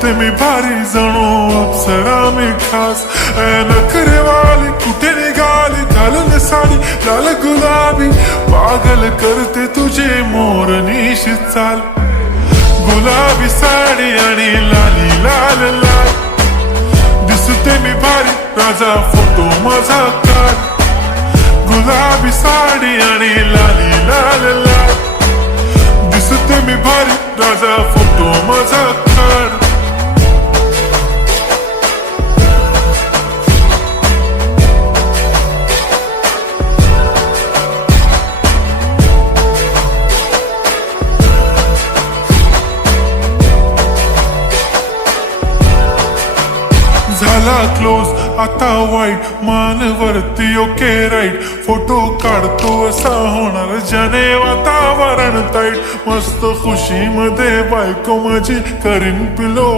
दिसते मी भारी जणू अप्सरा मी खास नखरेवाली कुठे निघाली घालून साडी लाल गुलाबी पागल करते तुझे मोरनीशी चाल गुलाबी साडी आणि लाली लाल लाल दिसते मी भारी राजा फोटो माझा काढ गुलाबी साडी आणि लाली लाल लाल दिसते मी भारी राजा फोटो माझा काढ झाला क्लोज आता वाईट मान वरती ओके राईट फोटो काढतो असा होणार ज्याने वातावरण ताईट मस्त खुशी मध्ये बायको माझी करीन पिलो